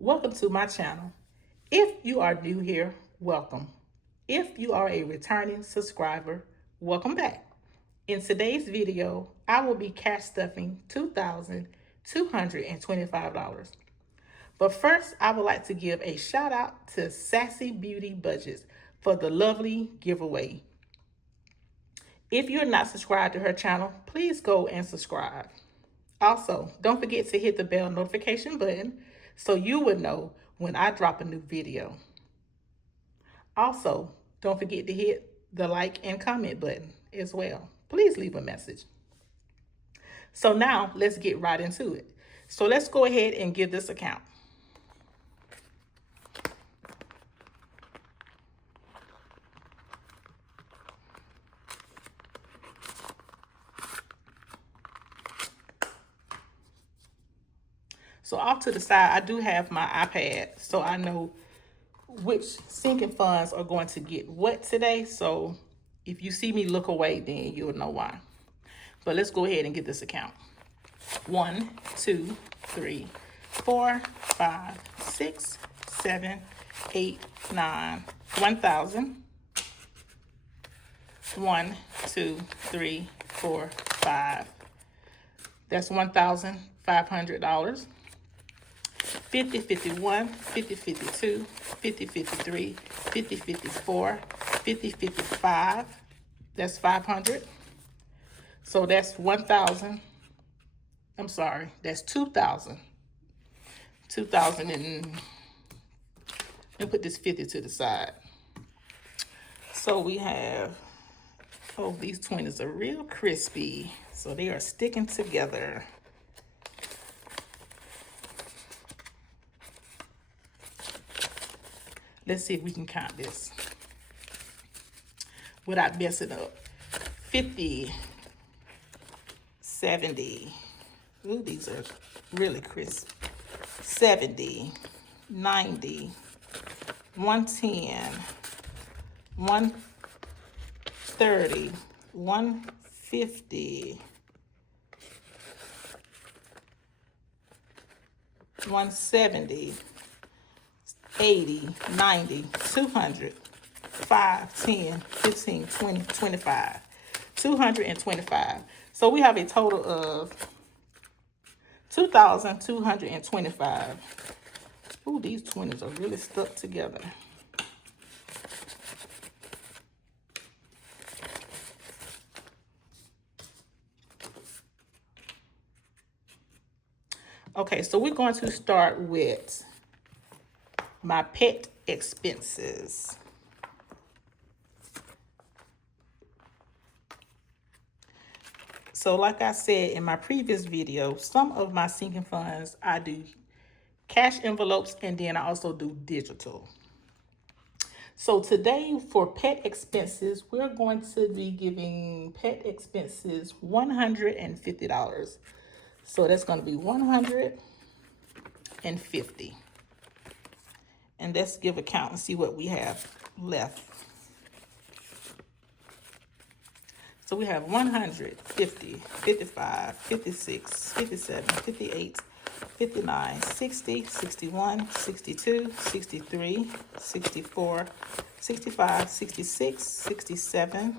Welcome to my channel. If you are new here, welcome. If you are a returning subscriber, welcome back. In today's video, I will be cash stuffing $2,225. But first, I would like to give a shout out to Sassy Beauty Budgets for the lovely giveaway. If you're not subscribed to her channel, please go and subscribe. Also, don't forget to hit the bell notification button so you will know when I drop a new video. Also, don't forget to hit the like and comment button as well. Please leave a message. So now let's get right into it. So let's go ahead and give this account. So off to the side, I do have my iPad, so I know which sinking funds are going to get what today. So if you see me look away, then you'll know why. But let's go ahead and get this account. 1, 2, 3, 4, 5, 6, 7, 8, 9, 1,000. 1, 2, 3, 4, 5. That's $1,500. 50, 51, 50, 52, 50, 53, 50, 54, 50, 55. That's 500. So that's 1,000. I'm sorry, that's 2,000. 2,000 and let me put this 50 to the side. So we have, oh, these 20s are real crispy. So they are sticking together. Let's see if we can count this without messing up. 50, 70. Ooh, these are really crisp. 70, 90, 110, 130, 150, 170, 80, 90, 200, 5, 10, 15, 20, 25, 225. So we have a total of 2,225. Ooh, these 20s are really stuck together. Okay, so we're going to start with my pet expenses. So like I said in my previous video, some of my sinking funds, I do cash envelopes and then I also do digital. So today for pet expenses, we're going to be giving pet expenses $150. So that's going to be 150. And let's give a count and see what we have left. So we have 100, 50, 55, 56, 57, 58, 59, 60, 61, 62, 63, 64, 65, 66, 67,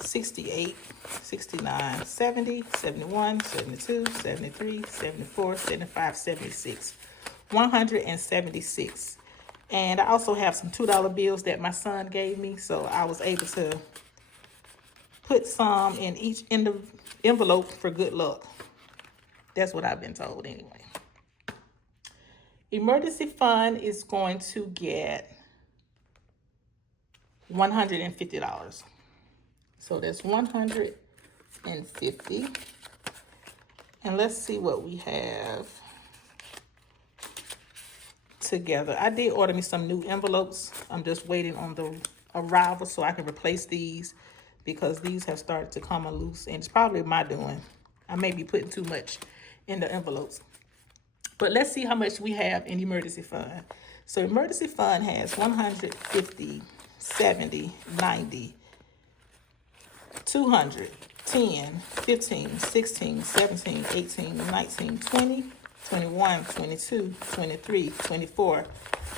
68, 69, 70, 71, 72, 73, 74, 75, 76. 176. And I also have some $2 bills that my son gave me, so I was able to put some in each envelope for good luck. That's what I've been told anyway. Emergency fund is going to get $150. So that's 150. And let's see what we have together. I did order me some new envelopes. I'm just waiting on the arrival so I can replace these because these have started to come loose and it's probably my doing. I may be putting too much in the envelopes. But let's see how much we have in emergency fund. So emergency fund has 150, 70, 90, 200, 10, 15, 16, 17, 18, 19, 20, 21, 22, 23, 24,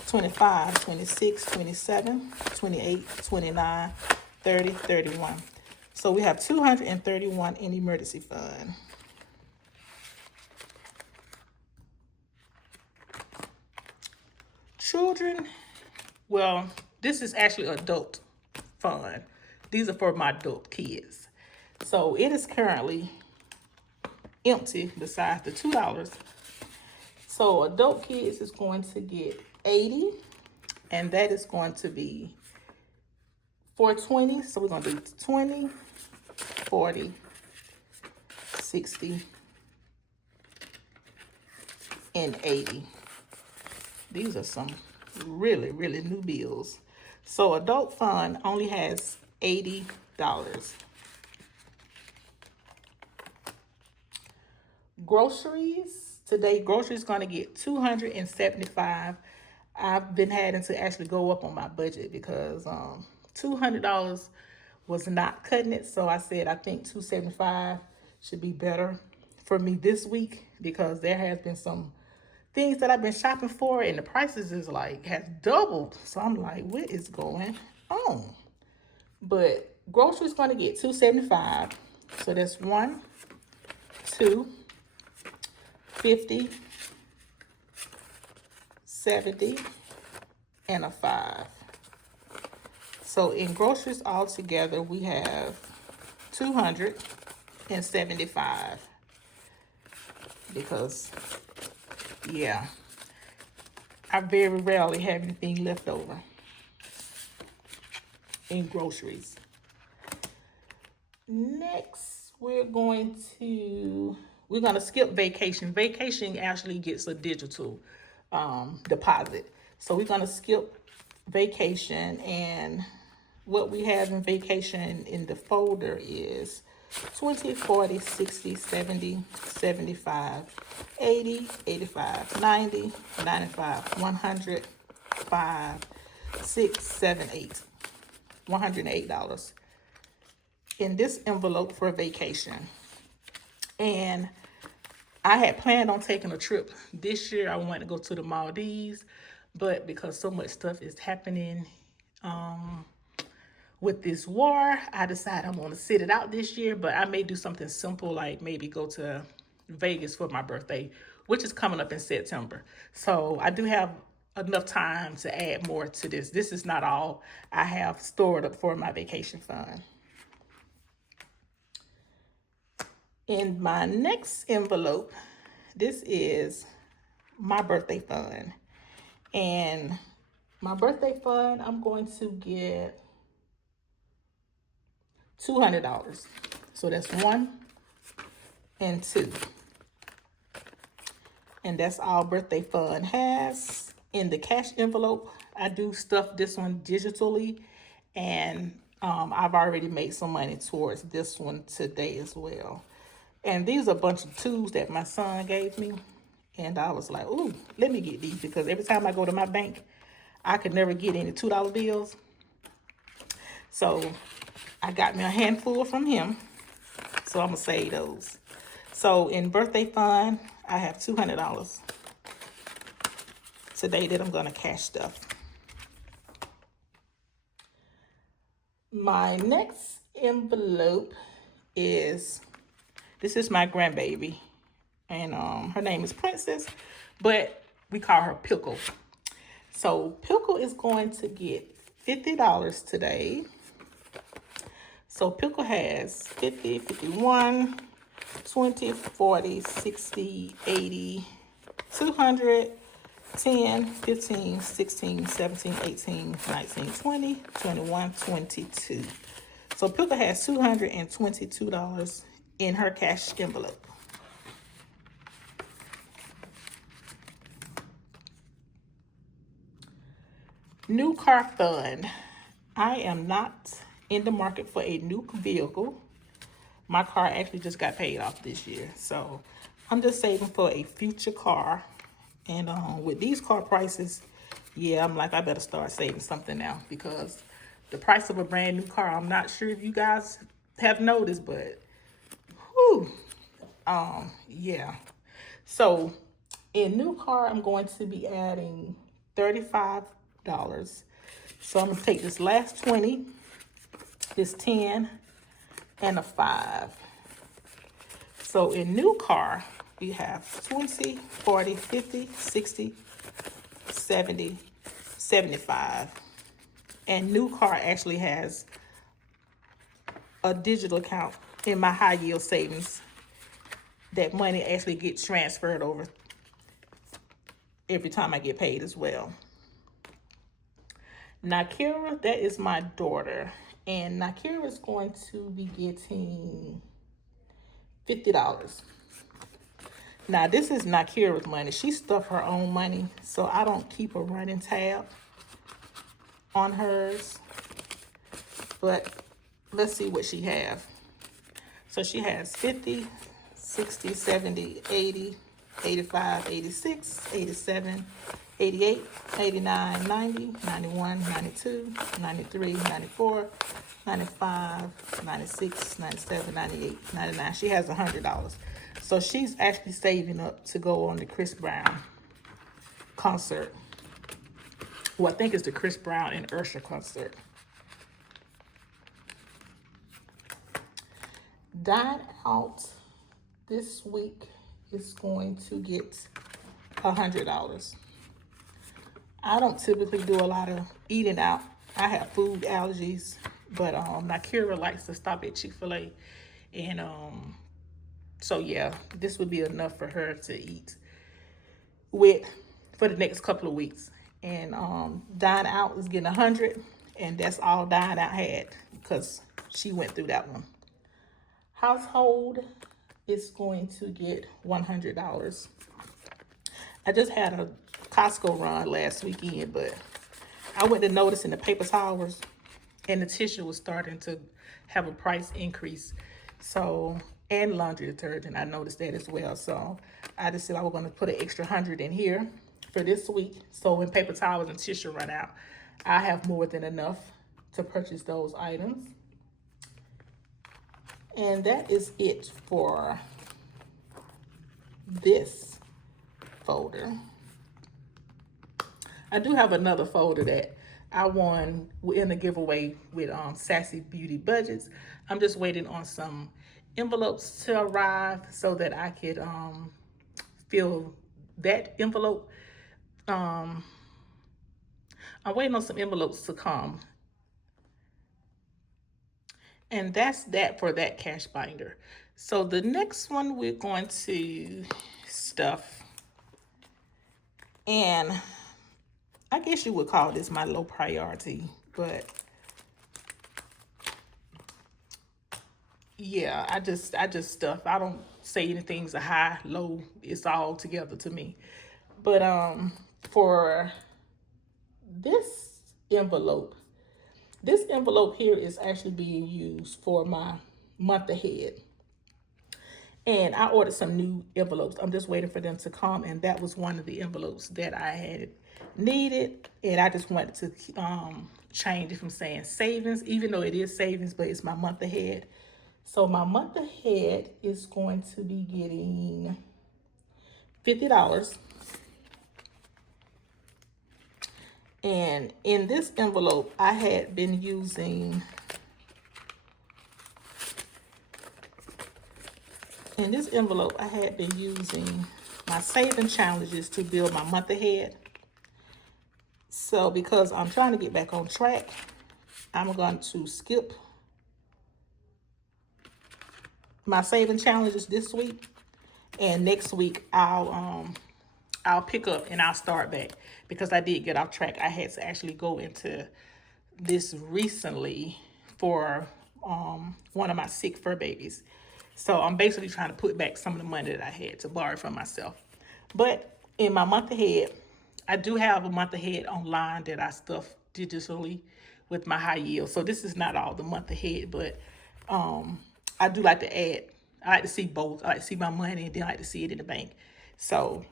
25, 26, 27, 28, 29, 30, 31. So we have 231 in emergency fund. Children, well, this is actually adult fund. These are for my adult kids. So it is currently empty besides the $2. So adult kids is going to get 80, and that is going to be 420. So we're going to do 20, 40, 60, and 80. These are some really, really new bills. So adult fund only has $80. Groceries, today groceries going to get $275. I've been having to actually go up on my budget because $200 was not cutting it. So I said I think $275 should be better for me this week, because there has been some things that I've been shopping for and the prices is like has doubled. So I'm like, what is going on? But groceries going to get $275. So that's 1, 2, 50, 70, and a 5. So in groceries altogether, we have 275, because yeah, I very rarely have anything left over in groceries. Next, we're going to skip vacation. Vacation actually gets a digital deposit. So we're going to skip vacation, and what we have in vacation in the folder is 20, 40, 60, 70, 75, 80, 85, 90, 95, 100, 5, 6, 7, 8. $108 in this envelope for vacation. And I had planned on taking a trip this year. I wanted to go to the Maldives, but because so much stuff is happening with this war, I decided I'm going to sit it out this year. But I may do something simple, like maybe go to Vegas for my birthday, which is coming up in September. So I do have enough time to add more to this. This is not all I have stored up for my vacation fund. In my next envelope, this is my birthday fund. And my birthday fund, I'm going to get $200. So that's 1 and 2. And that's all birthday fund has. In the cash envelope, I do stuff this one digitally, and I've already made some money towards this one today as well. And these are a bunch of tools that my son gave me, and I was like, ooh, let me get these, because every time I go to my bank, I could never get any $2 bills. So I got me a handful from him, so I'm gonna save those. So in birthday fund, I have $200 today that I'm gonna cash stuff. My next envelope is, this is my grandbaby, and her name is Princess, but we call her Pickle. So Pickle is going to get $50 today. So Pickle has 50, 51, 20, 40, 60, 80, 200, 10, 15, 16, 17, 18, 19, 20, 21, 22. So Pickle has $222 in her cash envelope. New car fund. I am not in the market for a new vehicle. My car actually just got paid off this year, so I'm just saving for a future car. And with these car prices, yeah, I'm like, I better start saving something now, because the price of a brand new car, I'm not sure if you guys have noticed, but whew, yeah. So In new car, I'm going to be adding $35. So I'm going to take this last 20, this 10, and a 5. So in new car, we have 20, 40, 50, 60, 70, 75. And new car actually has a digital account in my high yield savings. That money actually gets transferred over every time I get paid as well. Nakira, that is my daughter. And Nakira is going to be getting $50. Now, this is Nakira's money. She stuffed her own money, so I don't keep a running tab on hers. But let's see what she has. So she has 50, 60, 70, 80, 85, 86, 87, 88, 89, 90, 91, 92, 93, 94, 95, 96, 97, 98, 99. She has $100. So she's actually saving up to go on the Chris Brown concert. Well, I think it's the Chris Brown and Usher concert. Dine Out this week is going to get $100. I don't typically do a lot of eating out. I have food allergies, but Nakira likes to stop at Chick-fil-A, and so yeah, this would be enough for her to eat with for the next couple of weeks. And Dine Out is getting 100, and that's all Dine Out had because she went through that one. Household is going to get $100. I just had a Costco run last weekend, but I went to notice in the paper towels and the tissue was starting to have a price increase. So, and laundry detergent, I noticed that as well. So I just said I was going to put an extra 100 in here for this week. So when paper towels and tissue run out, I have more than enough to purchase those items. And that is it for this folder. I do have another folder that I won in a giveaway with Sassy Beauty Budgets. I'm just waiting on some envelopes to arrive so that I could fill that envelope. I'm waiting on some envelopes to come. And that's that for that cash binder. So the next one we're going to stuff. And I guess you would call this my low priority, but yeah, I just stuff. I don't say anything's a high, low. It's all together to me. But for this envelope here is actually being used for my month ahead. And I ordered some new envelopes. I'm just waiting for them to come, and that was one of the envelopes that I had needed, and I just wanted to change it from saying savings, even though it is savings, but it's my month ahead. So my month ahead is going to be getting $50. And in this envelope, I had been using, my saving challenges to build my month ahead. So because I'm trying to get back on track, I'm going to skip my saving challenges this week, and next week I'll pick up and I'll start back because I did get off track. I had to actually go into this recently for one of my sick fur babies. So I'm basically trying to put back some of the money that I had to borrow from myself. But in my month ahead, I do have a month ahead online that I stuff digitally with my high yield. So this is not all the month ahead, but I do like to add. I like to see both. I like to see my money, and then I like to see it in the bank. So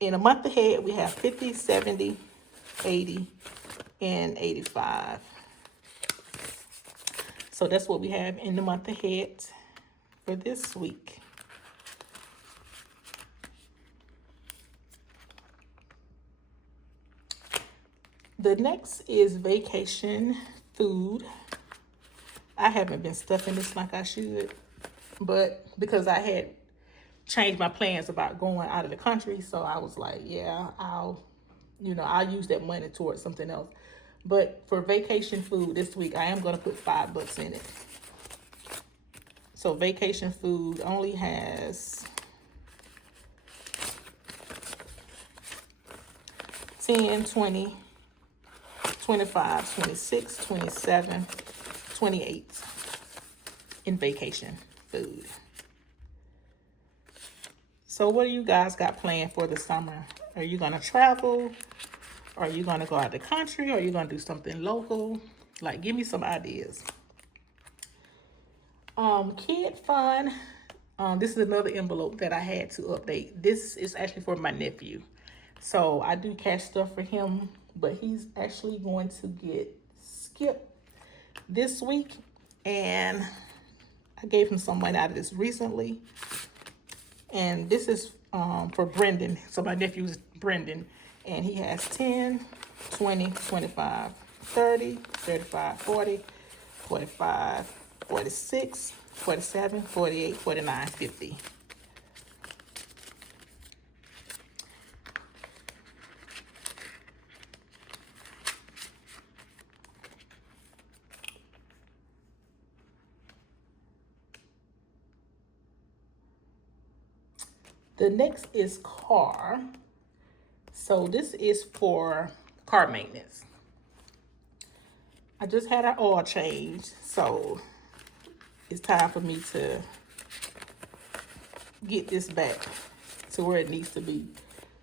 in a month ahead, we have 50, 70, 80, and 85. So that's what we have in the month ahead for this week. The next is vacation food. I haven't been stuffing this like I should, but because I had changed my plans about going out of the country, so I was like, yeah, I'll use that money towards something else. But for vacation food this week, I am going to put $5 in it. So vacation food only has 10, 20, 25, 26, 27, 28 in vacation food. So what do you guys got planned for the summer? Are you going to travel? Are you going to go out of the country? Or are you going to do something local? Like, give me some ideas. Kid fun. This is another envelope that I had to update. This is actually for my nephew. So I do cash stuff for him, but he's actually going to get skipped this week. And I gave him some money out of this recently. And this is for Brendan. So my nephew is Brendan. And he has 10, 20, 25, 30, 35, 40, 45, 46, 47, 48, 49, 50. The next is car. So this is for car maintenance. I just had an oil change, so it's time for me to get this back to where it needs to be.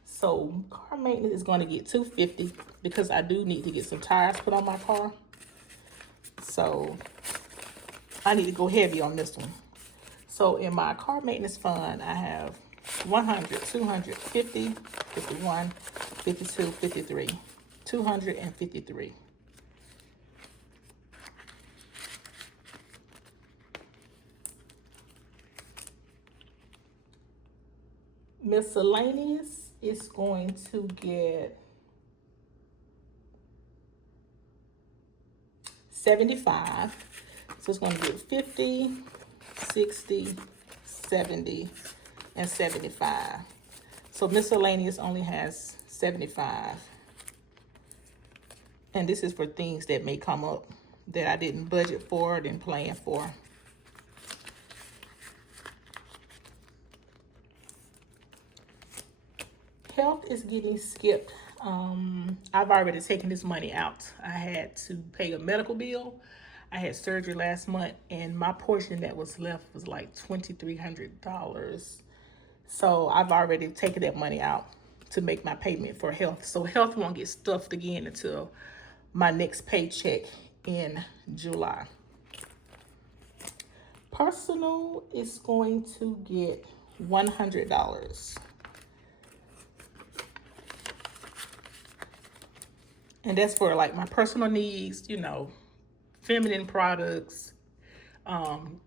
So car maintenance is going to get $250 because I do need to get some tires put on my car. So I need to go heavy on this one. So in my car maintenance fund, I have 100, 200, 50, 51, 52, 53, 253. Miscellaneous is going to get 75. So it's going to get 50, 60, 70, and 75. So miscellaneous only has 75. And this is for things that may come up that I didn't budget for or didn't plan for. Health is getting skipped. I've already taken this money out. I had to pay a medical bill. I had surgery last month, and my portion that was left was like $2,300. So I've already taken that money out to make my payment for health. So health won't get stuffed again until my next paycheck in July. Personal is going to get $100. And that's for like my personal needs, feminine products,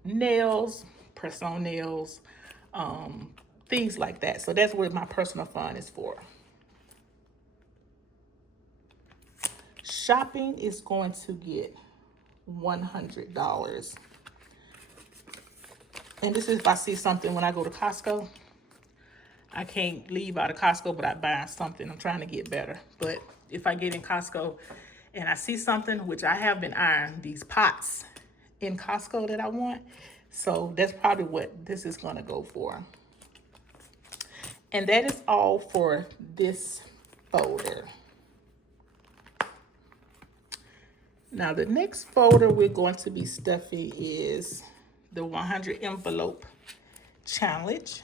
nails, press on nails, things like that. So that's what my personal fund is for. Shopping is going to get $100. And this is if I see something when I go to Costco. I can't leave out of Costco without buying something. I'm trying to get better. But if I get in Costco and I see something, which I have been eyeing these pots in Costco that I want. So that's probably what this is going to go for. And that is all for this folder. Now the next folder we're going to be stuffing is the 100 envelope challenge.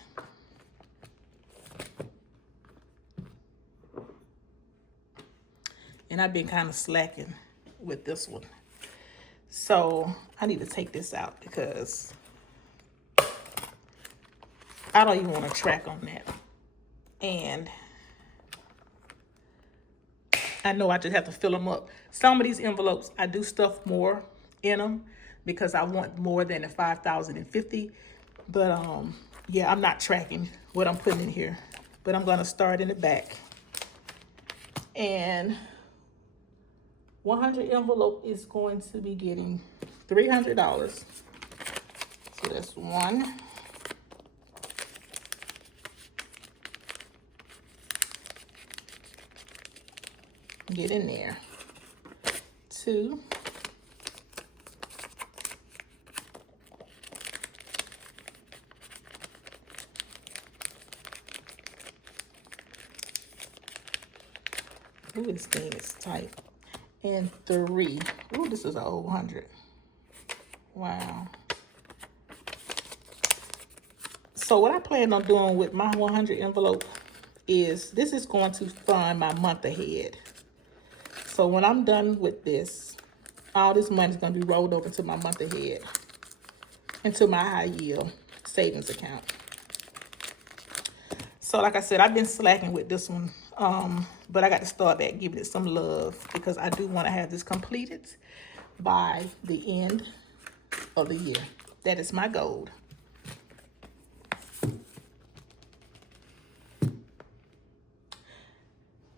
And I've been kind of slacking with this one. So I need to take this out because I don't even want to track on that. And I know I just have to fill them up. Some of these envelopes, I do stuff more in them because I want more than the 5,050. But yeah, I'm not tracking what I'm putting in here. But I'm going to start in the back. And 100 envelope is going to be getting $300. So that's one. Get in there. Two. Ooh, this thing is tight. And three. Ooh, this is an old 100. Wow. So what I plan on doing with my 100 envelope is this is going to fund my month ahead. So when I'm done with this, all this money is going to be rolled over to my month ahead into my high yield savings account. So like I said, I've been slacking with this one, but I got to start back giving it some love because I do want to have this completed by the end of the year. That is my goal.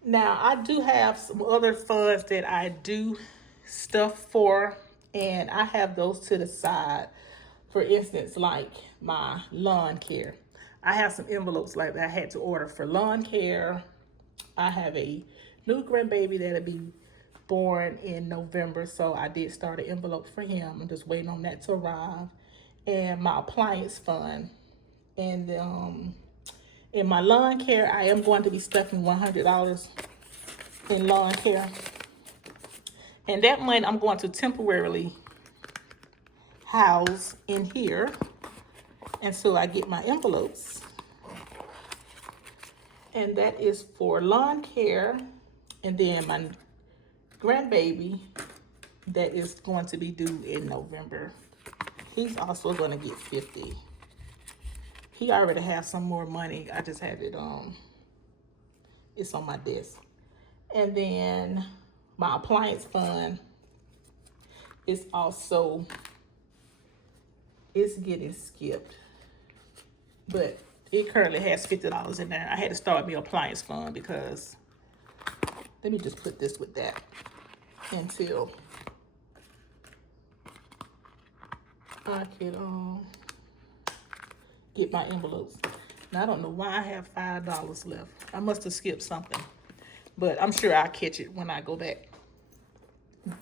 Now, I do have some other funds that I do stuff for, and I have those to the side. For instance, like my lawn care. I have some envelopes like that I had to order for lawn care. I have a new grandbaby that'll be born in November, so I did start an envelope for him. I'm just waiting on that to arrive. And my appliance fund. And in my lawn care, I am going to be stuffing $100 in lawn care. And that money I'm going to temporarily house in here until I get my envelopes. And that is for lawn care. And then my grandbaby that is going to be due in November. He's also going to get 50. He already has some more money. I just have it it's on my desk. And then my appliance fund is also, it's getting skipped. But it currently has $50 in there. I had to start my appliance fund because, let me just put this with that until I can get my envelopes. Now I don't know why I have $5 left. I must have skipped something, but I'm sure I'll catch it when I go back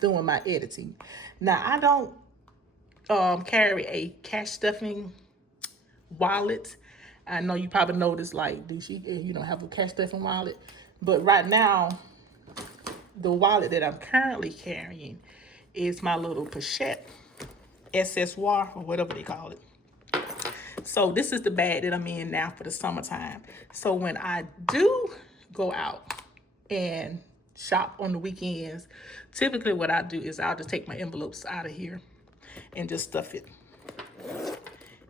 doing my editing. Now I don't carry a cash stuffing wallet. I know you probably noticed, like, do she have a cash stuffing wallet? But right now, the wallet that I'm currently carrying is my little PAYCHECK accessoire, or whatever they call it. So this is the bag that I'm in now for the summertime. So when I do go out and shop on the weekends, typically what I do is I'll just take my envelopes out of here and just stuff it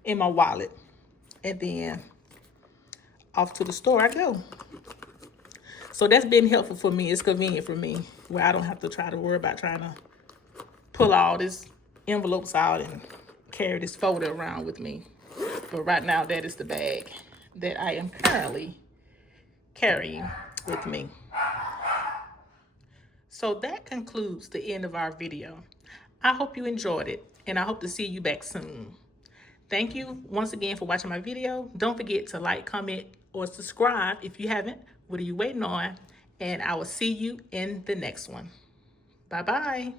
in my wallet. And then off to the store I go. So that's been helpful for me. It's convenient for me where I don't have to try to worry about trying to pull all these envelopes out and carry this folder around with me. But right now, that is the bag that I am currently carrying with me. So that concludes the end of our video. I hope you enjoyed it, and I hope to see you back soon. Thank you once again for watching my video. Don't forget to like, comment, or subscribe if you haven't. What are you waiting on? And I will see you in the next one. Bye-bye.